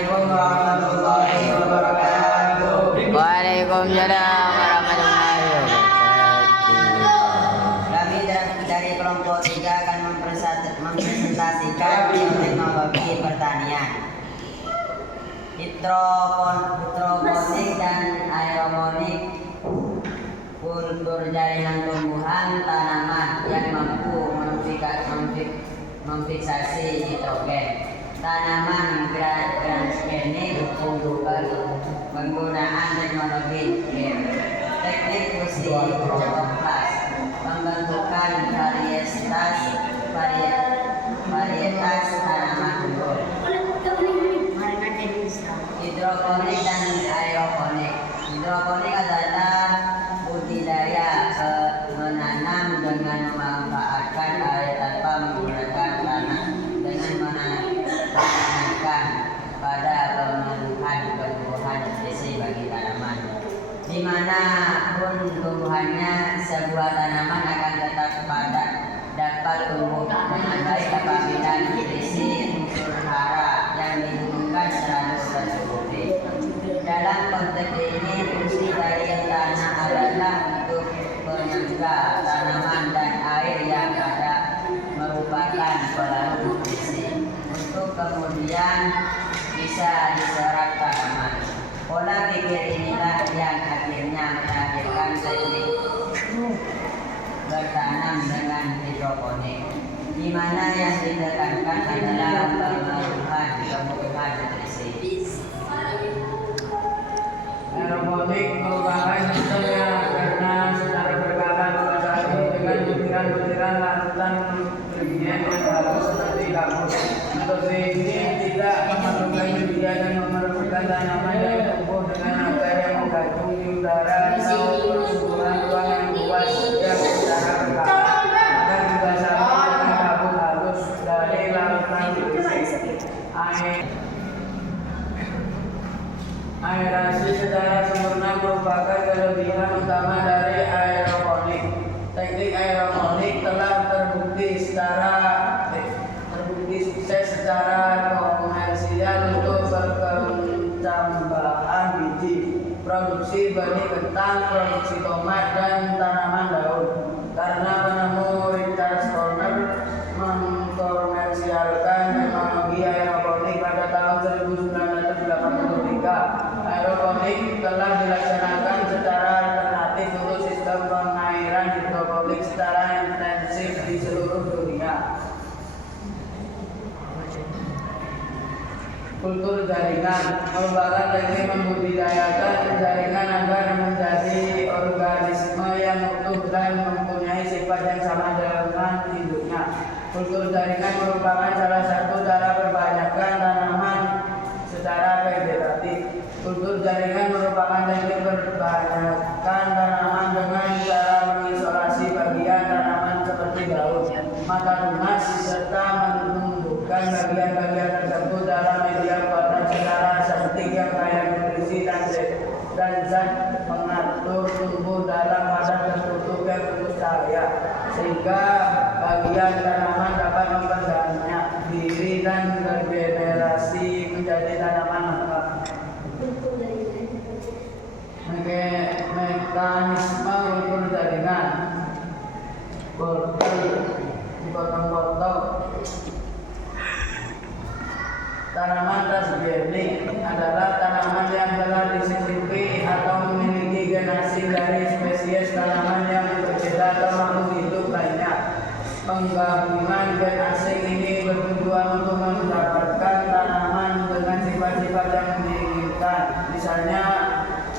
Assalamualaikum warahmatullahi wabarakatuh. Waalaikumsalam warahmatullahi wabarakatuh. Kami dari kelompok 3 akan mempresentasikan teknologi pertanian, hidroponik dan aeroponik, kultur jaringan tumbuhan tanaman yang mampu memfiksasi nitrogen. Tanaman transgenik penggunaan teknologi GEM. Teknik fusi protoplas, pembentukan varietas tanaman unggul. Hidroponik dan aeroponik. Hidroponik adalah budidaya menanam dengan memanfaatkan air tanpa menggunakan tanah dengan menekankan pada pemenuhan kebutuhan nutrisi bagi tanaman. Di mana pun tumbuhannya, sebuah tanaman akan tetap dapat tumbuh dengan baik apabila nutrisi unsur hara yang dibutuhkan selalu tercukupi. Dalam konteks ini, fungsi dari tanah adalah untuk penyangga tanaman dan air yang ada merupakan pelalu nutrisi untuk kemudian bisa diserap tanaman. Pola pikir inilah yang akhirnya melahirkan teknik bertanam dengan hidroponik, di mana yang ditekankan adalah pemenuhan kebutuhan nutrisi. Aeroponik merupakan sistem yang karena secara berkala memasuki dengan butiran-butiran larutan bergigian yang halus seperti gabus. Metode ini tidak memerlukan media dan memerlukan tanaman yang tumbuh dengan akar yang menggantung di udara atau persuburan ruang yang luas yang secara berkala akan dibasahi dengan gabus halus dari larutan berisi air. Aerasi secara sempurna merupakan kelebihan utama dari aeroponik. Teknik aeroponik telah terbukti sukses secara komersial untuk perkembangan biji, produksi benih kentang, produksi tomat dan tanaman daun. Karena penemu Richard Stoner mengkomersialkan teknologi aeroponik pada tahun 1983. Aeroponik telah dilaksanakan secara alternatif untuk sistem pengairan hidroponik secara intensif di seluruh dunia. Kultur jaringan merupakan teknik membudidayakan jaringan agar menjadi organisme yang utuh dan mempunyai sifat yang sama dengan induknya. Kultur jaringan merupakan salah satu cara perbanyakkan tanaman secara vegetatif. Kultur jaringan merupakan teknik perbanyakkan tanaman dengan cara mengisolasi bagian tanaman seperti daun, mata tunas, serta menumbuhkan bagian-bagian tersebut dalam media buatan secara sentik yang kaya nutrisi dan zat mengatur tumbuh dalam wadah tertutup yang penuh cahaya, sehingga bagian tanaman dapat memperbanyak diri dan bergenerasi menjadi tanaman lengkap. Mekanisme kultur jaringan. Dipotong-potong. Tanaman transgenik adalah tanaman yang telah disisipi atau memiliki gen asing dari spesies tanaman yang berbeda atau makhluk hidup lainnya. Penggabungan gen asing ini bertujuan untuk mendapatkan tanaman dengan sifat-sifat yang diinginkan. Misalnya,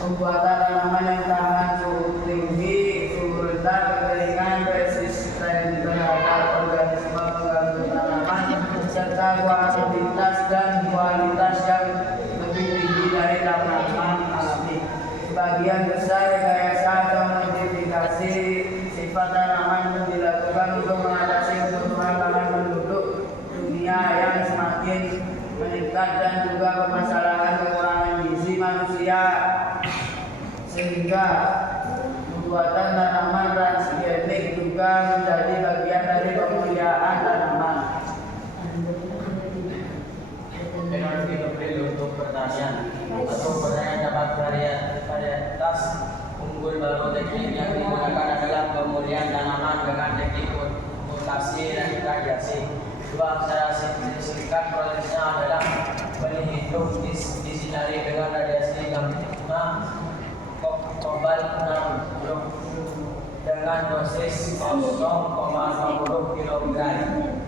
pembuatan tanaman yang tahan suhu tinggi, suhu rendah, kekeringan, resisten terhadap organisme pengganggu tanaman, serta kuantitas dan kualitas yang lebih tinggi dari tanaman alami. Sebagian besar rekayasa atau modifikasi sifat tanaman dilakukan untuk mengatasi kebutuhan pangan penduduk dunia yang semakin meningkat dan juga permasalahan kekurangan gizi manusia, sehingga pembuatan tanaman transgenik juga menjadi bagian dari pemuliaan tanaman. Teknologi untuk varietas unggul baru. Teknik yang digunakan adalah pemulihan tanaman dengan teknik mutasi dan radiasi. Secara singkat prosesnya adalah benih hidup disinari dengan radiasi gamma kobalt 60 dengan dosis 0,50 kg.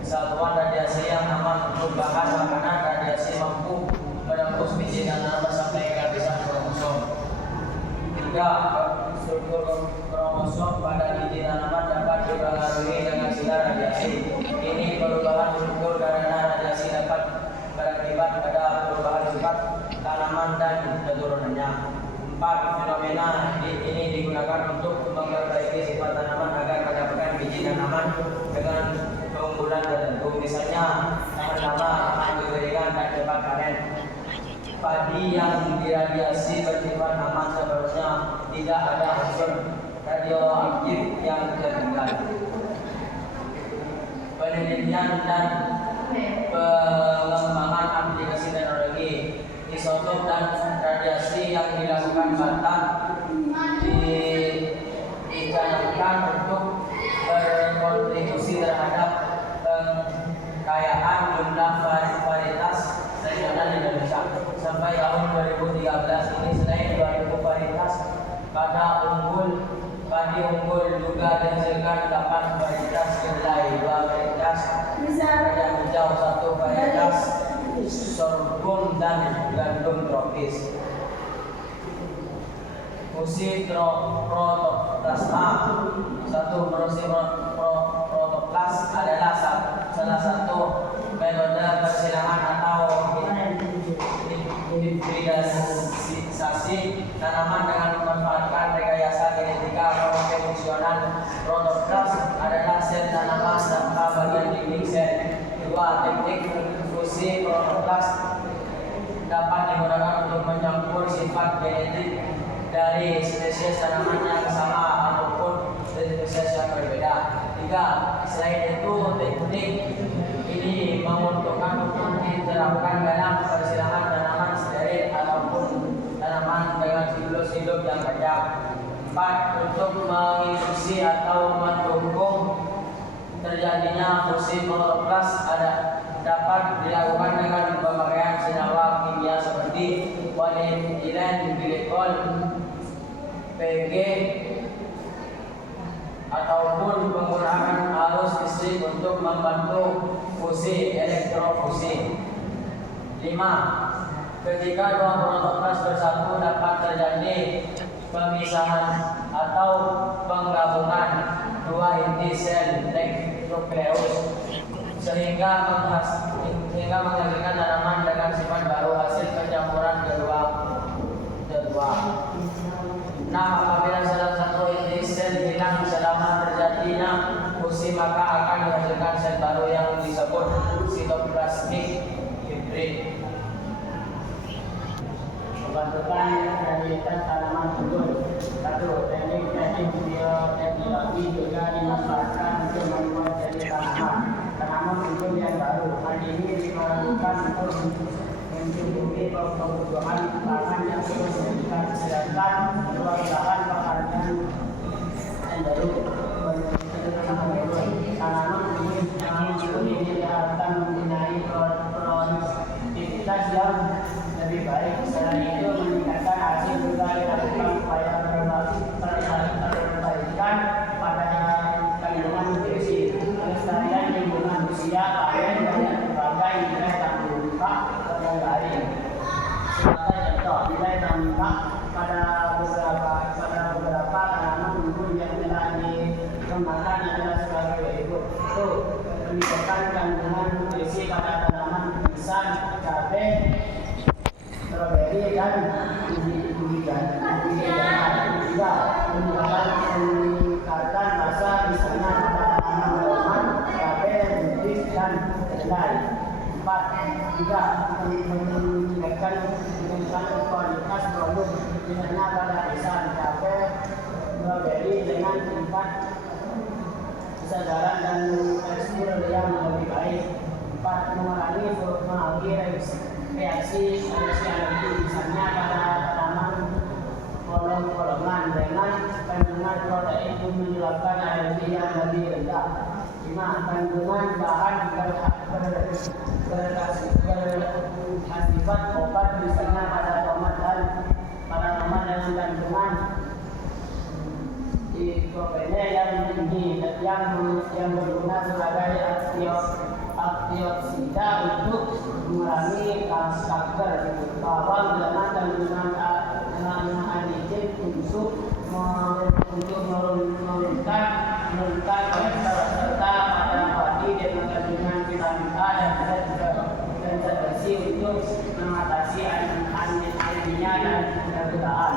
Satuan radiasi yang aman untuk bahan makanan. Radiasi mampu menembus biji tanaman sampai ke lapisan kromosom. 3. Struktur kromosom pada biji tanaman dapat dipengaruhi dengan sinar radiasi. Ini perubahan struktur karena radiasi dapat berakibat pada perubahan sifat tanaman dan keturunannya. 4. Fenomena ini digunakan untuk memperbaiki sifat tanaman agar mendapatkan biji tanaman dengan keunggulan tertentu. Misalnya, tahan lama, aman diberikan dan cepat panen. Padi yang diradiasi bersifat aman sebenarnya tidak ada unsur radioaktif yang tertinggal. Penelitian dan pengembangan aplikasi teknologi isotop dan radiasi yang dilakukan Bantan dicanangkan untuk berkontribusi terhadap kekayaan jumlah varietas regional Indonesia. Sampai tahun 2013 ini selain 2000 varietas padi unggul juga dihasilkan 8 varietas kedelai, 2 varietas kacang hijau, 1 varietas sorghum dan gandum tropis. Fungsi protoplasma. 1. Fungsi protoplas adalah salah satu metode persilangan atau hibridisasi tanaman dengan memanfaatkan rekayasa genetika fungsional. Protoplas adalah sel tanaman tanpa bagian dinding sel. 2. Teknik fusi protoplas dapat digunakan untuk mencampur sifat genetik dari spesies tanaman yang sama ataupun spesies yang berbeda. 3. Selain itu, teknik ini menguntungkan untuk diterapkan dalam persilangan tanaman steril ataupun tanaman dengan siklus hidup yang panjang. 4. Untuk menginduksi atau mendukung terjadinya fusi protoplas dapat dilakukan dengan pemakaian senyawa kimia seperti polyethylene glikol, PG, ataupun penggunaan arus listrik untuk membantu fusi elektrofusi. 5. Ketika dua protoplas bersatu dapat terjadi pemisahan atau penggabungan dua inti sel nukleus sehingga menghasilkan tanaman dengan sifat baru hasil pencampuran kedua. 6. Apabila salah satu inti sel hilang selama terjadinya fusi, maka akan dihasilkan sel baru yang disebut sitoplasmik hibrid. Pembentukan varietas tanaman unggul. 1. Teknik bioteknologi juga dimanfaatkan untuk membuat jenis tanaman unggul yang baru. Hal ini diperlukan untuk mencukupi kebutuhan pangan yang terus meningkat, sedangkan luas lahan pekerjaan yang baru. Tanaman unggul ini akan mempunyai produktivitas yang lebih baik. Selain itu, meningkatkan hasil juga dilakukan upaya perbaikan pada kandungan nutrisi, pelestarian lingkungan usia panen dan berbagai nilai tambah yang lain. Sebagai contoh, nilai tambah pada beberapa tanaman unggul yang telah dikembangkan adalah sebagai berikut. 1. Meningkatkan kandungan nutrisi pada tanaman pisang, cabai, stroberi dan biji-bijian. 3. Meningkatkan rasa misalnya pada tanaman lemon, cabai, buncis dan kedelai. 4. Juga meningkatkan kualitas produk misalnya pada pisang, cabai, stroberi dengan tingkat kesadaran dan tekstur yang lebih baik. 4. Mengurangi reaksi alergi misalnya pada tanaman pollen protein pun menyebabkan alergi yang lebih rendah. 5. Kandungan bahan bersifat obat misalnya pada tomat dengan kandungan dikofeina yang tinggi yang berguna sebagai antioksida untuk mengurangi kanker. Bawang dengan kandungan antigen untuk menurunkan kolesterol serta pada padi dengan kandungan vitamin A dan zat besi untuk mengatasi anemia dan kebutaan.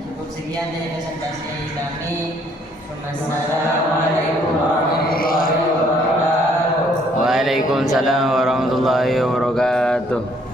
Cukup sekian dari presentasi kami. Wassalamualaikum warahmatullahi wabarakatuh. Waalaikumsalam warahmatullahi wabarakatuh.